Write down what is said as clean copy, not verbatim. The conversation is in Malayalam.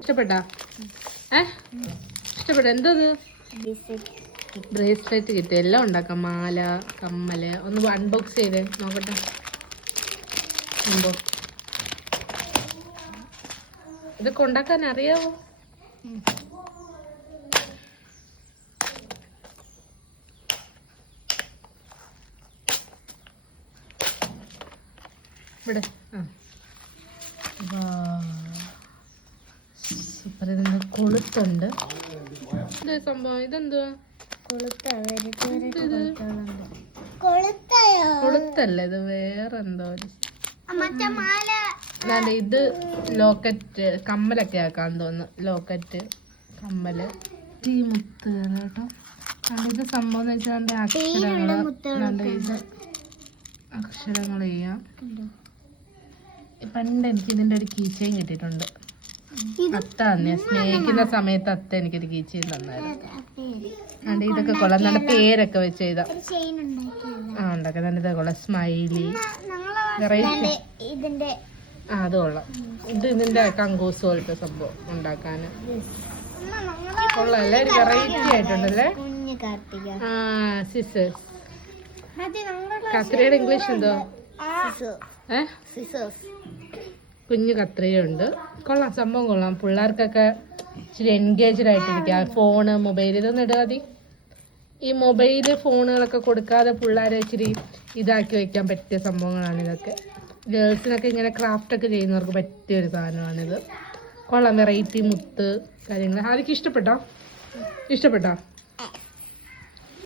ഇഷ്ടപ്പെട്ടാ? ഇഷ്ടപ്പെട്ട? എന്തത്? ബ്രേസ്ലെറ്റ് കിട്ടി. എല്ലാം ഉണ്ടാക്കാം. മാല, കമ്മല്. ഒന്ന് അൺബോക്സ് ചെയ്തേ നോക്കട്ടെ. ഇതൊക്കെ ഉണ്ടാക്കാൻ അറിയാവോ? ഇവിടെ സൂപ്പർ. ഇതിന്റെ കൊളുത്തുണ്ട്. ഇതേ സംഭവം ഇതെന്തുവാ? കൊളുത്തല്ല, ഇത് വേറെന്തോ. ഇത് ലോക്കറ്റ്, കമ്മലൊക്കെ ആക്കാൻ തോന്നുന്നു. ലോക്കറ്റ്, കമ്മല്, മുത്ത് കേട്ടോ. ഇത് സംഭവം എന്ന് വെച്ചാൽ അക്ഷരങ്ങൾ ചെയ്യാം. പണ്ട് എനിക്ക് ഇതിന്റെ ഒരു കീ ചെയിൻ കിട്ടിയിട്ടുണ്ട്. അത്ത തന്നെ സ്നേഹിക്കുന്ന സമയത്ത് അത്ത എനിക്കൊരു കീ ചെയിൻ തന്നായിരുന്നു. ഇതൊക്കെ കൊള്ളാം. നല്ല പേരൊക്കെ വെച്ച് ചെയ്താ ഉണ്ടാക്കാം. നല്ല കൊള്ളാം. സ്മൈലി, അത് കൊള്ളാം. ഇത് ഇതിന്റെ കങ്കൂസ് പോലത്തെ സംഭവം ഉണ്ടാക്കാന് കൊള്ളാം. അല്ലേ, ഒരു വെറൈറ്റി ആയിട്ടുണ്ടല്ലേ. സിസേഴ്സ്. കത്രിയുടെ ഇംഗ്ലീഷ് എന്തോ? കുഞ്ഞു കത്രിയുണ്ട്. കൊള്ളാം, സംഭവം കൊള്ളാം. പിള്ളേർക്കൊക്കെ ഇച്ചിരി എൻഗേജ്ഡ് ആയിട്ടിരിക്കാം. ഫോണ്, മൊബൈൽ ഇതൊന്നും ഇടാതെ ഈ മൊബൈല് ഫോണുകളൊക്കെ കൊടുക്കാതെ പിള്ളേരെ ഇച്ചിരി ഇതാക്കി വെക്കാൻ പറ്റിയ സംഭവങ്ങളാണ് ഇതൊക്കെ. ഗേൾസിനൊക്കെ ഇങ്ങനെ ക്രാഫ്റ്റൊക്കെ ചെയ്യുന്നവർക്ക് പറ്റിയൊരു സാധനമാണിത്. കൊള്ളാം. വെറൈറ്റി മുത്ത് കാര്യങ്ങൾ. അതൊക്കെ ഇഷ്ടപ്പെട്ടോ?